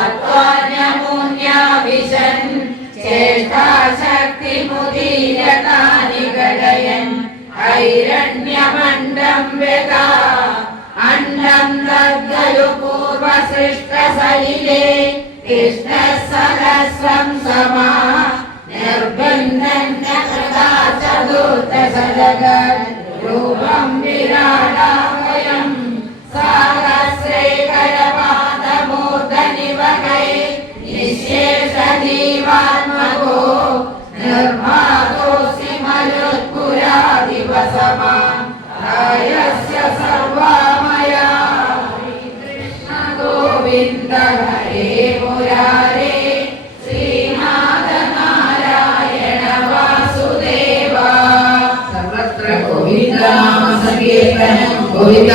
ധർമ്മാത്മാന്യമുന്യാവിശൻ ചേഷ്ടാശക്തിമുദീരതാനി ഗടയൻ ഐരണ്യമണ്ഡം വ്യതാ അണ്ഡം തദ്ഗലു പൂർവസൃഷ്ടസലിലേ കൃഷ്ണ സഹസ്രം സമാ നിർബന്ധന്ന കൃതാ ചതുർത്ഥ സജഗ രൂപം വിരാടാമയം സാ ജീവാത്മകോ നിർമാതോസി മരുത്പുരാ ദിവസമാ യസ്യ സർവമയ. കൃഷ്ണ ഗോവിന്ദ ഹരേ മുരാരേ ശ്രീനാഥ നാരായണ വാസുദേവ സർവത്ര ഗോവിന്ദ നാമ സങ്കീർത്തനം ഗോവിന്ദ